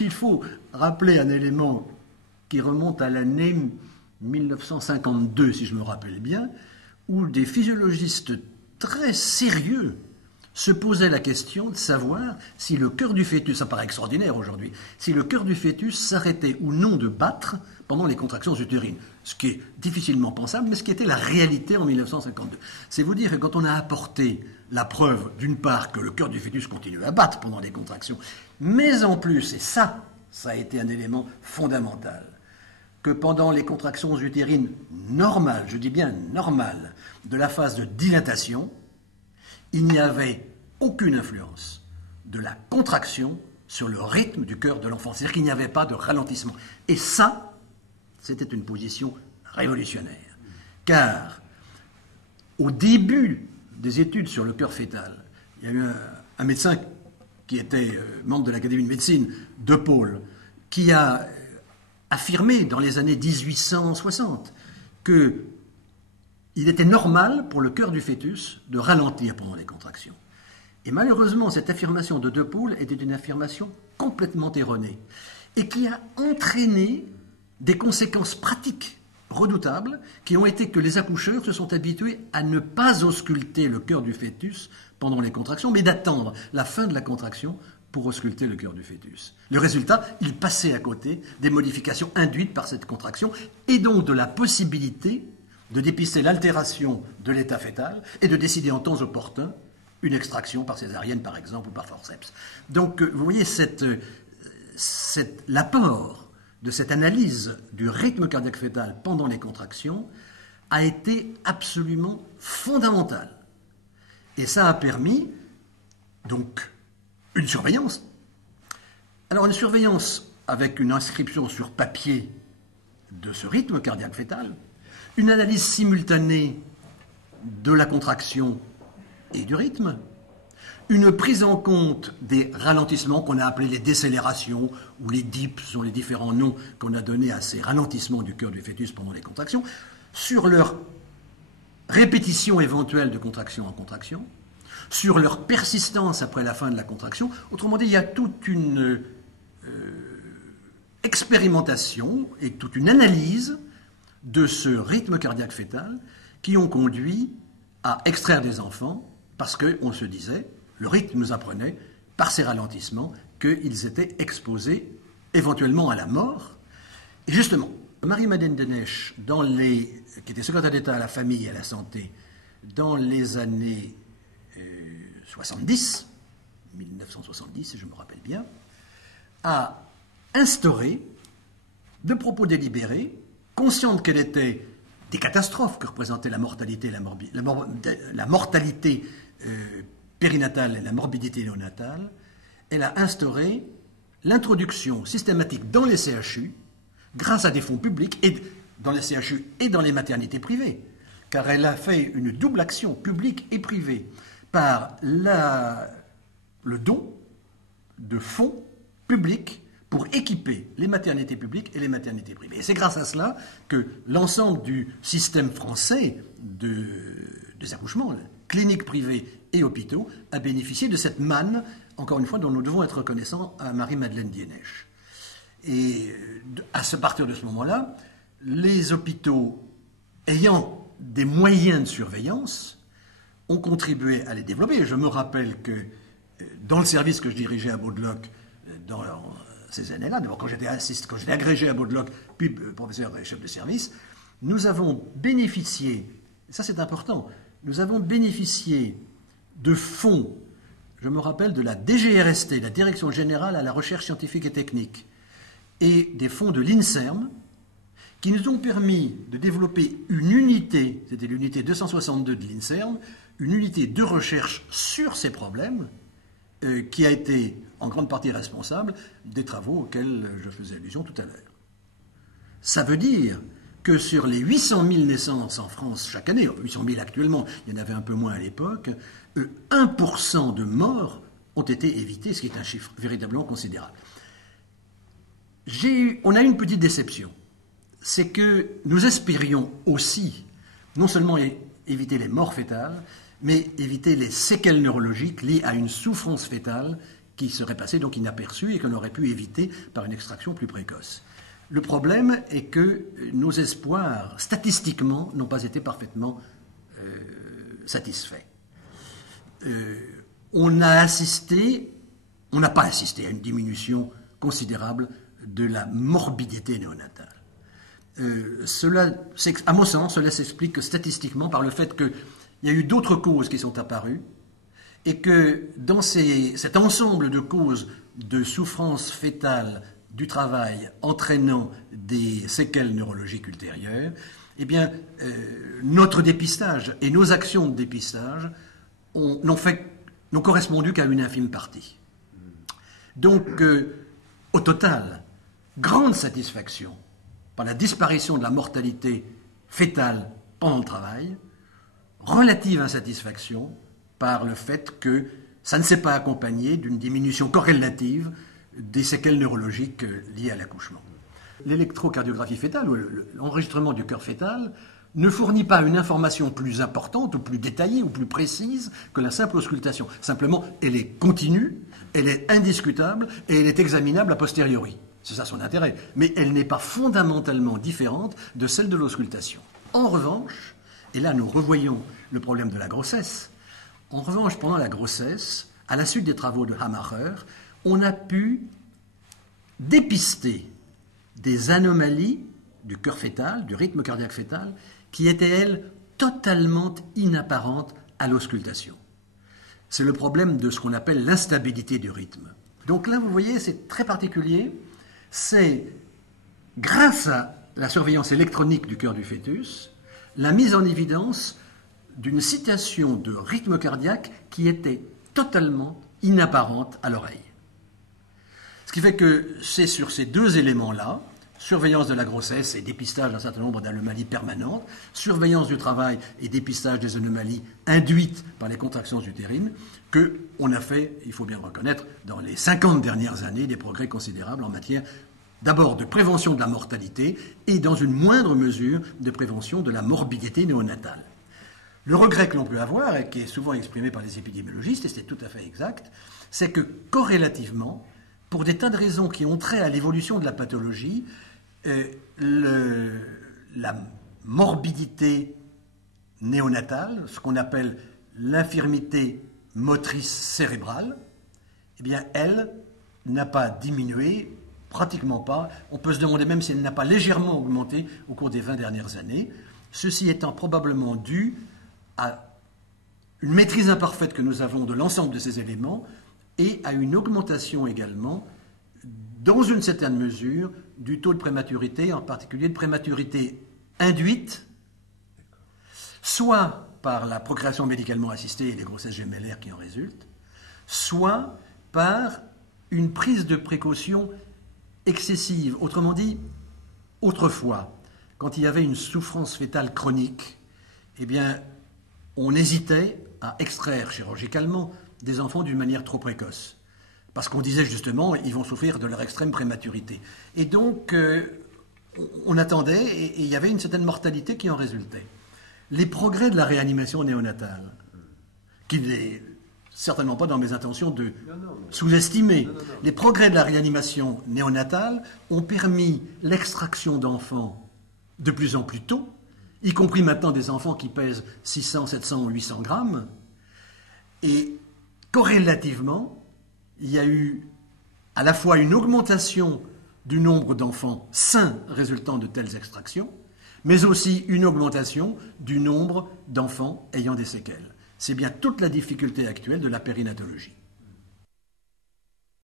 il faut rappeler un élément qui remonte à l'année 1952, si je me rappelle bien, où des physiologistes très sérieux se posaient la question de savoir si le cœur du fœtus, ça paraît extraordinaire aujourd'hui, si le cœur du fœtus s'arrêtait ou non de battre pendant les contractions utérines. Ce qui est difficilement pensable, mais ce qui était la réalité en 1952. C'est vous dire que quand on a apporté la preuve, d'une part, que le cœur du fœtus continue à battre pendant les contractions, mais en plus, et ça a été un élément fondamental, que pendant les contractions utérines normales, je dis bien normales, de la phase de dilatation, il n'y avait aucune influence de la contraction sur le rythme du cœur de l'enfant. C'est-à-dire qu'il n'y avait pas de ralentissement. Et ça, c'était une position révolutionnaire. Car au début des études sur le cœur fœtal, il y a eu un médecin qui était membre de l'Académie de médecine de Paul, qui a affirmé dans les années 1860 qu'il était normal pour le cœur du fœtus de ralentir pendant les contractions. Et malheureusement, cette affirmation de Paul était une affirmation complètement erronée et qui a entraîné des conséquences pratiques redoutables qui ont été que les accoucheurs se sont habitués à ne pas ausculter le cœur du fœtus pendant les contractions, mais d'attendre la fin de la contraction pour ausculter le cœur du fœtus. Le résultat, ils passaient à côté des modifications induites par cette contraction et donc de la possibilité de dépister l'altération de l'état fœtal et de décider en temps opportun une extraction par césarienne, par exemple, ou par forceps. Donc, vous voyez, l'apport de cette analyse du rythme cardiaque fœtal pendant les contractions a été absolument fondamental. Et ça a permis, donc, une surveillance. Alors, une surveillance avec une inscription sur papier de ce rythme cardiaque fœtal, une analyse simultanée de la contraction et du rythme, une prise en compte des ralentissements qu'on a appelés les décélérations ou les dips, sont les différents noms qu'on a donnés à ces ralentissements du cœur du fœtus pendant les contractions, sur leur répétition éventuelle de contraction en contraction, sur leur persistance après la fin de la contraction. Autrement dit, il y a toute une expérimentation et toute une analyse de ce rythme cardiaque fœtal qui ont conduit à extraire des enfants parce qu'on se disait, le rythme nous apprenait, par ces ralentissements, qu'ils étaient exposés éventuellement à la mort. Et justement, Marie-Madeleine Denèche, qui était secrétaire d'État à la famille et à la santé, dans les années 1970, si je me rappelle bien, a instauré, de propos délibérés, consciente qu'elle était des catastrophes que représentait la mortalité, la mortalité périnatale et la morbidité néonatale, elle a instauré l'introduction systématique dans les CHU, grâce à des fonds publics, et dans les CHU et dans les maternités privées, car elle a fait une double action publique et privée par le don de fonds publics pour équiper les maternités publiques et les maternités privées. Et c'est grâce à cela que l'ensemble du système français des accouchements, cliniques privées et hôpitaux, a bénéficié de cette manne, encore une fois, dont nous devons être reconnaissants à Marie-Madeleine Denèche. Et à partir de ce moment-là, les hôpitaux ayant des moyens de surveillance ont contribué à les développer. Je me rappelle que dans le service que je dirigeais à Baudeloc, dans ces années-là, d'abord quand j'étais agrégé à Baudeloc, puis professeur et chef de service, nous avons bénéficié, ça c'est important, nous avons bénéficié de fonds, je me rappelle de la DGRST, la Direction Générale à la Recherche Scientifique et Technique, et des fonds de l'INSERM, qui nous ont permis de développer une unité, c'était l'unité 262 de l'INSERM, une unité de recherche sur ces problèmes, qui a été en grande partie responsable des travaux auxquels je faisais allusion tout à l'heure. Ça veut dire que sur les 800 000 naissances en France chaque année, 800 000 actuellement, il y en avait un peu moins à l'époque, 1% de morts ont été évités, ce qui est un chiffre véritablement considérable. On a eu une petite déception, c'est que nous espérions aussi, non seulement éviter les morts fœtales, mais éviter les séquelles neurologiques liées à une souffrance fœtale qui serait passé donc inaperçu et qu'on aurait pu éviter par une extraction plus précoce. Le problème est que nos espoirs, statistiquement, n'ont pas été parfaitement satisfaits. On n'a pas assisté à une diminution considérable de la morbidité néonatale. À mon sens, cela s'explique statistiquement par le fait qu'il y a eu d'autres causes qui sont apparues et que dans cet ensemble de causes de souffrance fétale du travail entraînant des séquelles neurologiques ultérieures, eh bien, notre dépistage et nos actions de dépistage n'ont correspondu qu'à une infime partie. Donc, au total, grande satisfaction par la disparition de la mortalité fétale pendant le travail, relative insatisfaction par le fait que ça ne s'est pas accompagné d'une diminution corrélative des séquelles neurologiques liées à l'accouchement. L'électrocardiographie fétale, ou l'enregistrement du cœur fœtal, ne fournit pas une information plus importante ou plus détaillée ou plus précise que la simple auscultation. Simplement, elle est continue, elle est indiscutable et elle est examinable a posteriori. C'est ça son intérêt. Mais elle n'est pas fondamentalement différente de celle de l'auscultation. En revanche, et là nous revoyons le problème de la grossesse, en revanche, pendant la grossesse, à la suite des travaux de Hamacher, on a pu dépister des anomalies du cœur fœtal, du rythme cardiaque fœtal, qui étaient, elles, totalement inapparentes à l'auscultation. C'est le problème de ce qu'on appelle l'instabilité du rythme. Donc là, vous voyez, c'est très particulier. C'est, grâce à la surveillance électronique du cœur du fœtus, la mise en évidence d'une situation de rythme cardiaque qui était totalement inapparente à l'oreille. Ce qui fait que c'est sur ces deux éléments-là, surveillance de la grossesse et dépistage d'un certain nombre d'anomalies permanentes, surveillance du travail et dépistage des anomalies induites par les contractions utérines, qu'on a fait, il faut bien le reconnaître, dans les 50 dernières années, des progrès considérables en matière d'abord de prévention de la mortalité et dans une moindre mesure de prévention de la morbidité néonatale. Le regret que l'on peut avoir, et qui est souvent exprimé par les épidémiologistes, et c'est tout à fait exact, c'est que corrélativement, pour des tas de raisons qui ont trait à l'évolution de la pathologie, la morbidité néonatale, ce qu'on appelle l'infirmité motrice cérébrale, eh bien, elle n'a pas diminué, pratiquement pas. On peut se demander même si elle n'a pas légèrement augmenté au cours des 20 dernières années, ceci étant probablement dû à une maîtrise imparfaite que nous avons de l'ensemble de ces éléments et à une augmentation également, dans une certaine mesure, du taux de prématurité, en particulier de prématurité induite, soit par la procréation médicalement assistée et les grossesses gémellaires qui en résultent, soit par une prise de précaution excessive. Autrement dit, autrefois, quand il y avait une souffrance fœtale chronique, eh bien, on hésitait à extraire chirurgicalement des enfants d'une manière trop précoce. Parce qu'on disait justement, ils vont souffrir de leur extrême prématurité. Et donc, on attendait, et il y avait une certaine mortalité qui en résultait. Les progrès de la réanimation néonatale, qui n'est certainement pas dans mes intentions de sous-estimer, les progrès de la réanimation néonatale ont permis l'extraction d'enfants de plus en plus tôt, y compris maintenant des enfants qui pèsent 600, 700 ou 800 grammes, et corrélativement, il y a eu à la fois une augmentation du nombre d'enfants sains résultant de telles extractions, mais aussi une augmentation du nombre d'enfants ayant des séquelles. C'est bien toute la difficulté actuelle de la périnatologie.